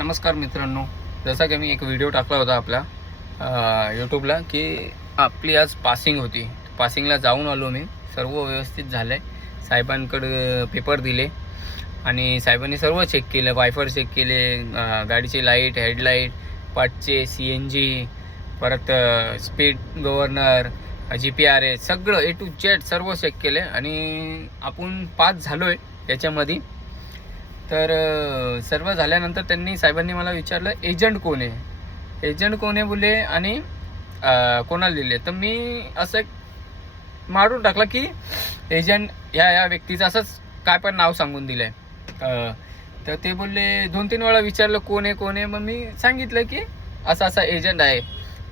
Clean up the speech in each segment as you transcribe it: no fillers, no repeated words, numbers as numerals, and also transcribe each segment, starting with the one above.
नमस्कार मित्रांनो, जसा की मी एक व्हिडिओ टाकला होता आपल्या यूट्यूबला की आपली आज पासिंग होती. पासिंगला जाऊन आलो मी. सर्व व्यवस्थित झालं आहे. साहेबांकडे पेपर दिले आणि साहेबांनी सर्व चेक केलं. वायफर चेक केले, गाडीचे लाईट, हेडलाईट, पाठचे CNG, परत स्पीड गव्हर्नर, GPRS सगळं A to Z सर्व चेक केले आणि आपण पास झालो आहे याच्यामध्ये. तर सर्व झाल्यानंतर साहेबांनी मला विचारलं एजंट कोण आहे, एजंट कोण आहे बोले आणि कोणाला दिले. तर मी असं एक मारून टाकलं की एजंट ह्या व्यक्तीचं असंच काय पण नाव सांगून दिलं आहे. तर ते बोलले 2-3 वेळा विचारलं कोण आहे. मग मी सांगितलं की असा एजंट आहे.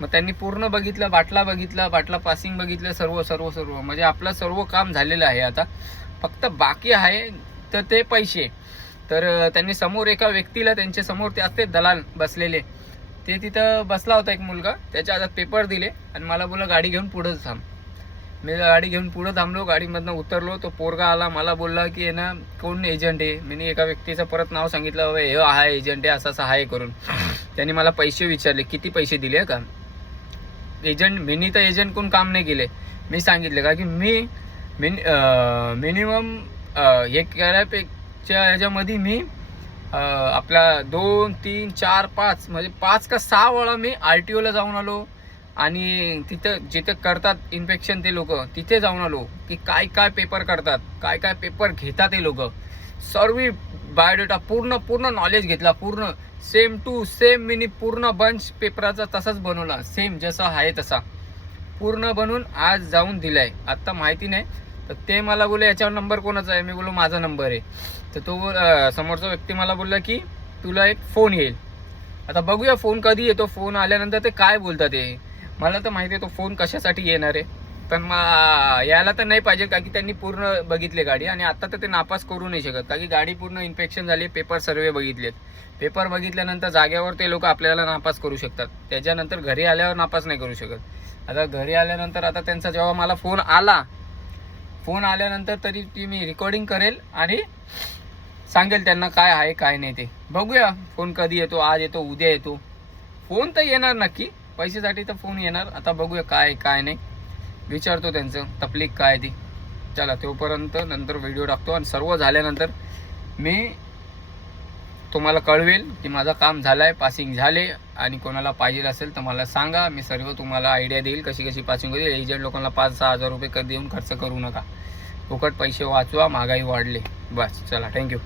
मग त्यांनी पूर्ण बघितलं, बाटला पासिंग बघितलं, सर्व म्हणजे आपलं सर्व काम झालेलं आहे. आता फक्त बाकी आहे तर ते पैसे. तर त्यांनी समोर एका व्यक्तीला, त्यांच्या समोर ते असते दलाल बसलेले, ते तिथं बसला होता एक मुलगा, त्याच्या हातात पेपर दिले आणि मला बोला गाडी घेऊन पुढं थांब. मी गाडी घेऊन पुढं थांबलो, गाडीमधनं उतरलो. तो पोरगा आला, मला बोलला की आहे ना कोण एजंट आहे. मी एका व्यक्तीचं परत नाव सांगितलं, हे हा एजंट आहे, असं आहे करून. त्यांनी मला पैसे विचारले, किती पैसे दिले का एजंट. मी तर एजंट कोण काम नाही केले. मी सांगितले का की मी मिनिमम हे करायपेक्षा ह्याच्यामध्ये मी आपला 2, 3, 4, 5 म्हणजे 5 का 6 वेळा मी RTOला जाऊन आलो आणि तिथं जिथे करतात इन्स्पेक्शन ते लोक, तिथे जाऊन आलो की काय पेपर करतात, काय पेपर घेतात ते लोक. सर्व बायोडेटा पूर्ण नॉलेज घेतला. पूर्ण सेम टू सेम मी पूर्ण बंच पेपराचा तसाच बनवला, सेम जसा आहे तसा पूर्ण बनवून आज जाऊन दिलाय. आत्ता माहिती नाही. तर ते मला बोलले याच्यावर नंबर कोणाचा आहे. मी बोललो माझा नंबर आहे. तर तो समोरचा व्यक्ती मला बोलला की तुला एक फोन येईल. आता बघूया फोन कधी येतो. फोन आल्यानंतर ते काय बोलतात ते मला तर माहिती आहे. तो फोन कशासाठी येणार आहे, पण मला यायला तर नाही पाहिजे का की त्यांनी पूर्ण बघितले गाडी आणि आता तर ते नापास करू नाही शकत का की गाडी पूर्ण इन्स्पेक्शन झाली, पेपर सर्वे बघितलेत. पेपर बघितल्यानंतर जागेवर ते लोक आपल्याला नापास करू शकतात. त्याच्यानंतर घरी आल्यावर नापास नाही करू शकत. आता घरी आल्यानंतर आता त्यांचा जेव्हा मला फोन आल्यानंतर तरी ती मी रेकॉर्डिंग करेल आणि सांगेल त्यांना काय आहे काय नाही ते. बघूया फोन कधी येतो, आज येतो, उद्या येतो. फोन तर येणार नक्की, पैशासाठी तर फोन येणार. आता बघूया काय नाही, विचारतो त्यांचं तकलीफ काय ती. चला तोपर्यंत नंतर व्हिडिओ टाकतो आणि सर्व झाल्यानंतर मी तुम्हाला कळवेल की माझं काम झालं आहे, पासिंग झाले. आणि कोणाला पाहिजे असेल तर मला सांगा, मी सर्व तुम्हाला आयडिया देईल कशी पासिंग होईल. एजंट लोकांना 5-6 हजार रुपये कधी देऊन खर्च करू नका. फुकट पैसे वाचवा, महागाई वाढले. बस चला, थँक्यू.